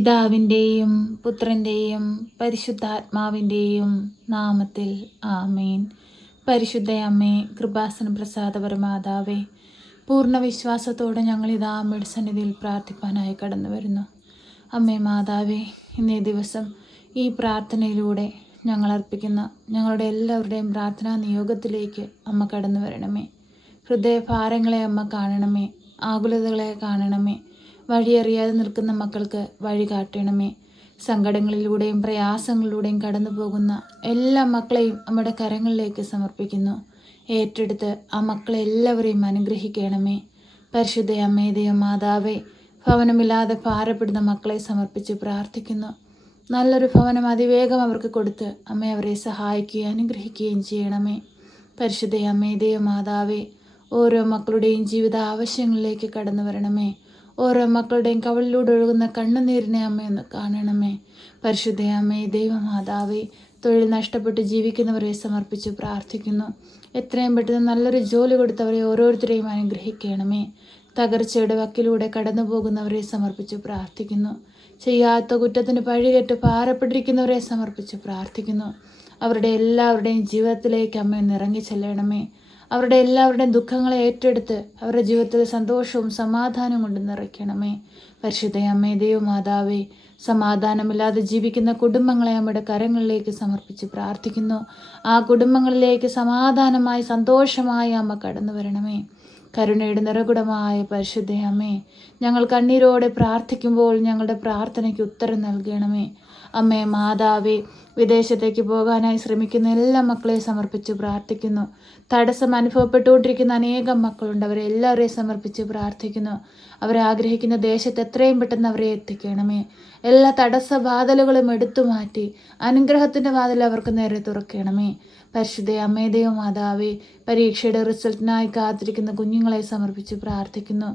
പിതാവിൻ്റെയും പുത്രൻ്റെയും പരിശുദ്ധാത്മാവിൻ്റെയും നാമത്തിൽ ആമേൻ. പരിശുദ്ധ അമ്മേ, കൃപാസന പ്രസാദപരമാതാവേ, പൂർണ്ണ വിശ്വാസത്തോടെ ഞങ്ങളിതാ അമ്മയുടെ സന്നിധിയിൽ പ്രാർത്ഥിപ്പാനായി കടന്നു വരുന്നു. അമ്മേ മാതാവേ, ഇന്നേ ദിവസം ഈ പ്രാർത്ഥനയിലൂടെ ഞങ്ങൾ അർപ്പിക്കുന്ന ഞങ്ങളുടെ എല്ലാവരുടെയും പ്രാർത്ഥനാ നിയോഗത്തിലേക്ക് അമ്മ കടന്നു വരണമേ. ഹൃദയഭാരങ്ങളെ അമ്മ കാണണമേ, ആകുലതകളെ കാണണമേ. വഴിയറിയാതെ നിൽക്കുന്ന മക്കൾക്ക് വഴി കാട്ടണമേ. സങ്കടങ്ങളിലൂടെയും പ്രയാസങ്ങളിലൂടെയും കടന്നു പോകുന്ന എല്ലാ മക്കളെയും അമ്മയുടെ കരങ്ങളിലേക്ക് സമർപ്പിക്കുന്നു. ഏറ്റെടുത്ത് ആ മക്കളെ എല്ലാവരെയും അനുഗ്രഹിക്കണമേ. പരിശുദ്ധ അമ്മേ, ദൈവമാതാവേ, ഭവനമില്ലാതെ ഭാരപ്പെടുന്ന മക്കളെ സമർപ്പിച്ച് പ്രാർത്ഥിക്കുന്നു. നല്ലൊരു ഭവനം അതിവേഗം അവർക്ക് കൊടുത്ത് അമ്മ അവരെ സഹായിക്കുകയും അനുഗ്രഹിക്കുകയും ചെയ്യണമേ. പരിശുദ്ധ അമ്മേ, ദൈവമാതാവേ, ഓരോ മക്കളുടെയും ജീവിത ആവശ്യങ്ങളിലേക്ക് കടന്നു വരണമേ. ഓരോ മക്കളുടെയും കവളിലൂടെ ഒഴുകുന്ന കണ്ണുനീരിനെ അമ്മയൊന്ന് കാണണമേ. പരിശുദ്ധ അമ്മേ, ദൈവമാതാവേ, തൊഴിൽ നഷ്ടപ്പെട്ട് ജീവിക്കുന്നവരെ സമർപ്പിച്ച് പ്രാർത്ഥിക്കുന്നു. എത്രയും പെട്ടെന്ന് നല്ലൊരു ജോലി കൊടുത്തവരെ ഓരോരുത്തരെയും അനുഗ്രഹിക്കണമേ. തകർച്ചയുടെ വക്കിലൂടെ കടന്നു പോകുന്നവരെ സമർപ്പിച്ച് പ്രാർത്ഥിക്കുന്നു. ചെയ്യാത്ത കുറ്റത്തിന് പഴികെട്ട് ഭാരപ്പെട്ടിരിക്കുന്നവരെ സമർപ്പിച്ച് പ്രാർത്ഥിക്കുന്നു. അവരുടെ എല്ലാവരുടെയും ജീവിതത്തിലേക്ക് അമ്മ ഇറങ്ങി ചെല്ലണമേ. അവരുടെ എല്ലാവരുടെയും ദുഃഖങ്ങളെ ഏറ്റെടുത്ത് അവരുടെ ജീവിതത്തിൽ സന്തോഷവും സമാധാനവും കൊണ്ട് നിറയ്ക്കണമേ. പരിശുദ്ധ അമ്മേ, ദൈവമാതാവേ, സമാധാനമില്ലാതെ ജീവിക്കുന്ന കുടുംബങ്ങളെ അമ്മയുടെ കരങ്ങളിലേക്ക് സമർപ്പിച്ച് പ്രാർത്ഥിക്കുന്നു. ആ കുടുംബങ്ങളിലേക്ക് സമാധാനമായി സന്തോഷമായി അമ്മ കടന്നു വരണമേ. കരുണയുടെ നിറകുടമായ പരിശുദ്ധ അമ്മേ, ഞങ്ങൾ കണ്ണീരോടെ പ്രാർത്ഥിക്കുമ്പോൾ ഞങ്ങളുടെ പ്രാർത്ഥനയ്ക്ക് ഉത്തരം നൽകണമേ. അമ്മേ മാതാവേ, വിദേശത്തേക്ക് പോകാനായി ശ്രമിക്കുന്ന എല്ലാ മക്കളെ സമർപ്പിച്ച് പ്രാർത്ഥിക്കുന്നു. തടസ്സം അനുഭവപ്പെട്ടുകൊണ്ടിരിക്കുന്ന അനേകം മക്കളുണ്ട്. അവരെ എല്ലാവരെയും സമർപ്പിച്ച് പ്രാർത്ഥിക്കുന്നു. അവരെ ആഗ്രഹിക്കുന്ന ദേശത്ത് എത്രയും പെട്ടെന്ന് അവരെ എത്തിക്കണമേ. എല്ലാ തടസ്സ വാതിലുകളും എടുത്തു മാറ്റി അനുഗ്രഹത്തിൻ്റെ വാതിൽ അവർക്ക് നേരെ തുറക്കണമേ. പരിശുദ്ധ അമ്മേ, ദൈവമാതാവേ, പരീക്ഷയുടെ റിസൾട്ടിനായി കാത്തിരിക്കുന്ന കുഞ്ഞുങ്ങളെ സമർപ്പിച്ച് പ്രാർത്ഥിക്കുന്നു.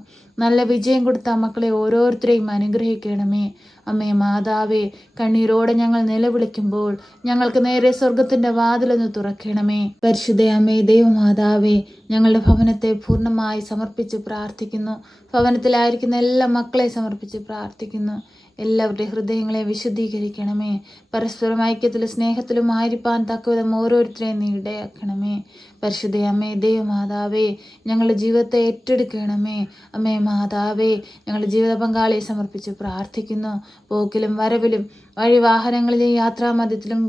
നല്ല വിജയം കൊടുത്ത മക്കളെ ഓരോരുത്തരെയും അനുഗ്രഹിക്കണമേ. അമ്മേ മാതാവേ, കണ്ണീരോടെ ഞങ്ങൾ നിലവിളിക്കുമ്പോൾ ഞങ്ങൾക്ക് നേരെ സ്വർഗത്തിൻ്റെ വാതിലൊന്ന് തുറക്കണമേ. പരിശുദ്ധ അമ്മേ, ദൈവമാതാവേ, ഞങ്ങളുടെ ഭവനത്തെ പൂർണ്ണമായി സമർപ്പിച്ച് പ്രാർത്ഥിക്കുന്നു. ഭവനത്തിലായിരിക്കുന്ന എല്ലാ മക്കളെ സമർപ്പിച്ച് പ്രാർത്ഥിക്കുന്നു. എല്ലാവരുടെ ഹൃദയങ്ങളെ വിശുദ്ധീകരിക്കണമേ. പരസ്പരം ഐക്യത്തിലും സ്നേഹത്തിലും ആയിരിക്കാൻ തക്കവിധം ഓരോരുത്തരെയും നീ ഇടയാക്കണമേ. പരിശുദ്ധ അമ്മേ, ദൈവമാതാവേ, ഞങ്ങളുടെ ജീവിതത്തെ ഏറ്റെടുക്കണമേ. അമ്മേ മാതാവേ, ഞങ്ങളുടെ ജീവിത പങ്കാളിയെ സമർപ്പിച്ച് പ്രാർത്ഥിക്കുന്നു. പോക്കിലും വരവിലും വഴിവാഹനങ്ങളിലും യാത്രാമധ്യത്തിലും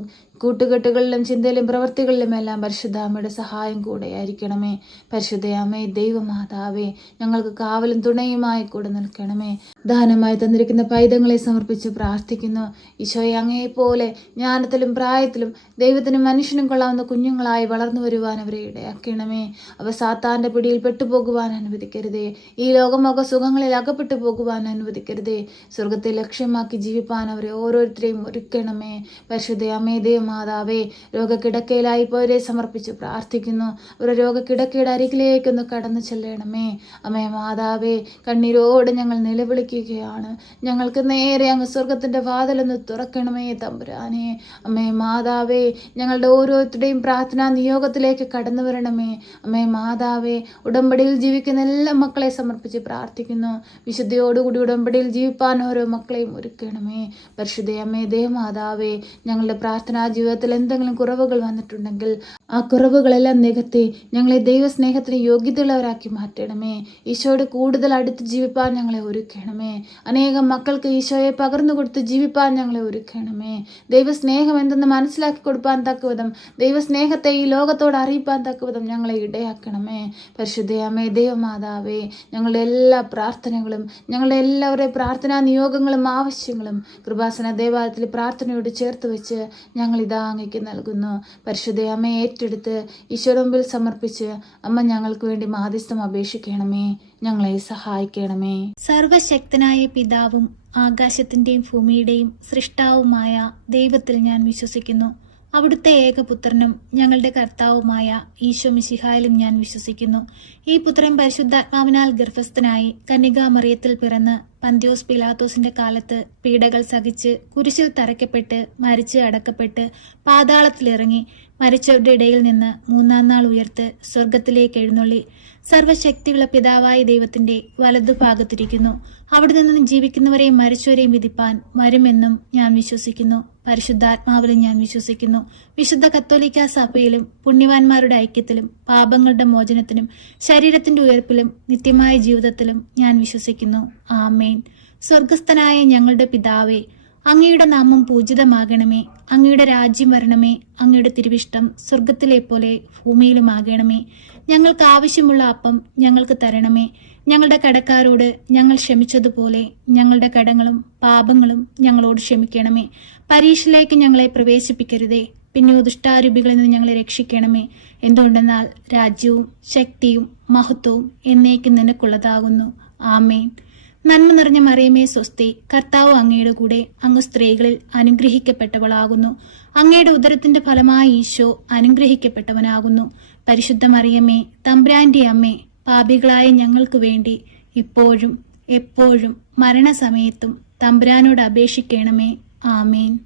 കൂട്ടുകെട്ടുകളിലും ചിന്തയിലും പ്രവൃത്തികളിലും എല്ലാം പരിശുദ്ധ അമ്മയുടെ സഹായം കൂടെ ആയിരിക്കണമേ. പരിശുദ്ധ അമ്മേ, ദൈവമാതാവേ, ഞങ്ങൾക്ക് കാവലും തുണയുമായി കൂടെ നിൽക്കണമേ. ദാനമായി തന്നിരിക്കുന്ന പൈതങ്ങളെ സമർപ്പിച്ച് പ്രാർത്ഥിക്കുന്നു. ഈശോയെ, അങ്ങേപോലെ ജ്ഞാനത്തിലും പ്രായത്തിലും ദൈവത്തിനും മനുഷ്യനും കൊള്ളാവുന്ന കുഞ്ഞുങ്ങളായി വളർന്നു വരുവാൻ അവരെ ഇടയാക്കണമേ. അവ സാത്താൻ്റെ പിടിയിൽ പെട്ടുപോകുവാൻ അനുവദിക്കരുതേ. ഈ ലോകമോക സുഖങ്ങളിൽ അകപ്പെട്ടു പോകുവാൻ അനുവദിക്കരുതേ. സ്വർഗത്തെ ലക്ഷ്യമാക്കി ജീവിപ്പാൻ അവരെ ഓരോരുത്തരെയും ഒരുക്കണമേ. പരിശുദ്ധ അമ്മേ, മാതാവേ, രോഗക്കിടക്കയിലായി പോയവരെ സമർപ്പിച്ച് പ്രാർത്ഥിക്കുന്നു. അവരുടെ രോഗക്കിടക്കയുടെ അരികിലേക്കൊന്ന് കടന്നു ചെല്ലണമേ. അമ്മേ മാതാവേ, കണ്ണീരോടെ ഞങ്ങൾ നിലവിളിക്കുകയാണ്. ഞങ്ങൾക്ക് നേരെ അങ്ങ് സ്വർഗത്തിൻ്റെ വാതിലൊന്ന് തുറക്കണമേ തമ്പുരാനെ. അമ്മേ മാതാവേ, ഞങ്ങളുടെ ഓരോരുത്തരുടെയും പ്രാർത്ഥനാ നിയോഗത്തിലേക്ക് കടന്നു വരണമേ. അമ്മേ മാതാവേ, ഉടമ്പടിയിൽ ജീവിക്കുന്ന എല്ലാ മക്കളെ സമർപ്പിച്ച് പ്രാർത്ഥിക്കുന്നു. വിശുദ്ധിയോടുകൂടി ഉടമ്പടിയിൽ ജീവിപ്പാൻ ഓരോ മക്കളെയും ഒരുക്കണമേ. പരിശുദ്ധ അമ്മേ, ദേവമാതാവേ, ഞങ്ങളുടെ പ്രാർത്ഥനാ ജീവിതത്തിൽ എന്തെങ്കിലും കുറവുകൾ വന്നിട്ടുണ്ടെങ്കിൽ ആ കുറവുകളെല്ലാം നികത്തി ഞങ്ങളെ ദൈവസ്നേഹത്തിന് യോഗ്യതയുള്ളവരാക്കി മാറ്റണമേ. ഈശോയോട് കൂടുതൽ അടുത്ത് ജീവിപ്പാൻ ഞങ്ങളെ ഒരുക്കണമേ. അനേകം മക്കൾക്ക് ഈശോയെ പകർന്നു കൊടുത്ത് ജീവിപ്പാൻ ഞങ്ങളെ ഒരുക്കണമേ. ദൈവസ്നേഹം എന്തെന്ന് മനസ്സിലാക്കി കൊടുപ്പാൻ തക്കവിധം, ദൈവസ്നേഹത്തെ ഈ ലോകത്തോട് അറിയിപ്പാൻ തക്കവിധം ഞങ്ങളെ ഇടയാക്കണമേ. പരിശുദ്ധ അമ്മേ, ദൈവമാതാവേ, ഞങ്ങളുടെ എല്ലാ പ്രാർത്ഥനകളും ഞങ്ങളുടെ എല്ലാവരുടെയും പ്രാർത്ഥനാ നിയോഗങ്ങളും ആവശ്യങ്ങളും കൃപാസന ദേവാലയത്തിൽ പ്രാർത്ഥനയോട് ചേർത്ത് വെച്ച് ഞങ്ങൾ ഇതാ അങ്ങയ്ക്ക് നൽകുന്നു. പരിശുദ്ധ അമ്മയെ ഏറ്റെടുത്ത് ഈശോയുടെ മുമ്പിൽ സമർപ്പിച്ച് അമ്മ ഞങ്ങൾക്ക് വേണ്ടി മാധ്യസ്ഥം അപേക്ഷിക്കണമേ. ഞങ്ങളെ സഹായിക്കണമേ. സർവശക്തനായ പിതാവും ആകാശത്തിന്റെയും ഭൂമിയുടെയും സൃഷ്ടാവുമായ ദൈവത്തിൽ ഞാൻ വിശ്വസിക്കുന്നു. അവിടുത്തെ ഏകപുത്രനും ഞങ്ങളുടെ കർത്താവുമായ ഈശോ മിശിഹായിലും ഞാൻ വിശ്വസിക്കുന്നു. ഈ പുത്രൻ പരിശുദ്ധാത്മാവിനാൽ ഗർഭസ്ഥനായി കന്യകാമറിയത്തിൽ പിറന്ന് പന്ത്യോസ് പിലാത്തോസിന്റെ കാലത്ത് പീഡകൾ സഹിച്ച് കുരിശിൽ തറയ്ക്കപ്പെട്ട് മരിച്ച് അടക്കപ്പെട്ട് പാതാളത്തിലിറങ്ങി മരിച്ചവരുടെ ഇടയിൽ നിന്ന് മൂന്നാം നാൾ ഉയർത്ത് സ്വർഗത്തിലേക്ക് എഴുന്നള്ളി സർവശക്തിയുള്ള പിതാവായ ദൈവത്തിന്റെ വലതുഭാഗത്തിരിക്കുന്നു. അവിടെ നിന്ന് ജീവിക്കുന്നവരെയും മരിച്ചവരെയും വിധിപ്പാൻ വരുമെന്നും ഞാൻ വിശ്വസിക്കുന്നു. പരിശുദ്ധാത്മാവിലും ഞാൻ വിശ്വസിക്കുന്നു. വിശുദ്ധ കത്തോലിക്ക സഭയിലും പുണ്യവാന്മാരുടെ ഐക്യത്തിലും പാപങ്ങളുടെ മോചനത്തിനും ശരീരത്തിന്റെ ഉയർപ്പിലും നിത്യമായ ജീവിതത്തിലും ഞാൻ വിശ്വസിക്കുന്നു. ആമേൻ. സ്വർഗസ്ഥനായ ഞങ്ങളുടെ പിതാവേ, അങ്ങയുടെ നാമം പൂജിതമാകണമേ. അങ്ങയുടെ രാജ്യം വരണമേ. അങ്ങയുടെ തിരുവിഷ്ടം സ്വർഗത്തിലെ പോലെ ഭൂമിയിലുമാകണമേ. ഞങ്ങൾക്ക് ആവശ്യമുള്ള അപ്പം ഞങ്ങൾക്ക് തരണമേ. ഞങ്ങളുടെ കടക്കാരോട് ഞങ്ങൾ ക്ഷമിച്ചതുപോലെ ഞങ്ങളുടെ കടങ്ങളും പാപങ്ങളും ഞങ്ങളോട് ക്ഷമിക്കണമേ. പരീക്ഷയിലേക്ക് ഞങ്ങളെ പ്രവേശിപ്പിക്കരുതേ, പിന്നെ ദുഷ്ടാരൂപികളിൽ നിന്ന് ഞങ്ങളെ രക്ഷിക്കണമേ. എന്തുകൊണ്ടെന്നാൽ രാജ്യവും ശക്തിയും മഹത്വവും എന്നേക്കും നിനക്കുള്ളതാകുന്നു. ആമേൻ. നന്മ നിറഞ്ഞ മറിയമേ സ്വസ്തി, കർത്താവ് അങ്ങയുടെ കൂടെ, അങ്ങ് സ്ത്രീകളിൽ അനുഗ്രഹിക്കപ്പെട്ടവളാകുന്നു. അങ്ങയുടെ ഉദരത്തിന്റെ ഫലമായി ഈശോ അനുഗ്രഹിക്കപ്പെട്ടവനാകുന്നു. പരിശുദ്ധ മറിയമേ, തമ്പുരാന്റെ അമ്മേ, പാപികളായ ഞങ്ങൾക്ക് വേണ്ടി ഇപ്പോഴും എപ്പോഴും മരണസമയത്തും തമ്പുരാനോട് അപേക്ഷിക്കണമേ. ആമേൻ.